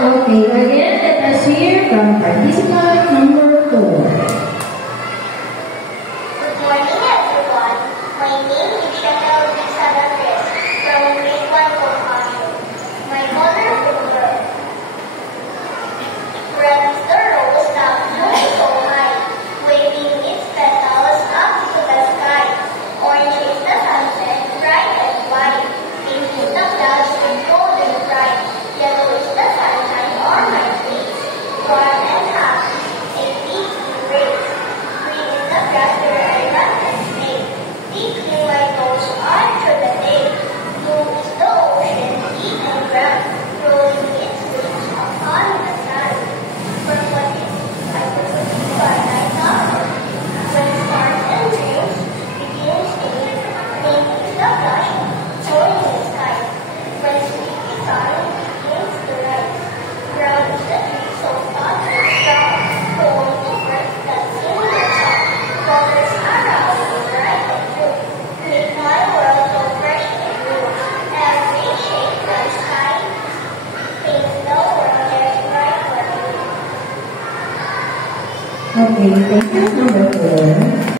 Okay, again, let us hear from participant number 4. Good morning, everyone. My name is Chanel Lisa Rodriguez from grade 1 Companion. My colorful girl. Red is the rose that blooms so high, waving its petals up to the sky. Orange is the sunset, bright and white. Pink is the clouds with golden bright. Yellow is the sunshine on my face. Warm and happy, a peace embrace. Green is the grass where I run and play. Deep in my toes on through the day. Blue is the ocean, deep and grand, rolling its waves upon the sand. Purple is I could see what I thought. When stars and dreams begin singing, pink is the flash, showing the sky. When sleepy sun begins to rise, brown is the tree so tall and strong, home to birds that sing their song. Colors around me bright and blue, make my world so fresh and blue. Every shade from sky paints the world very bright for me. Okay, thank you, number 4.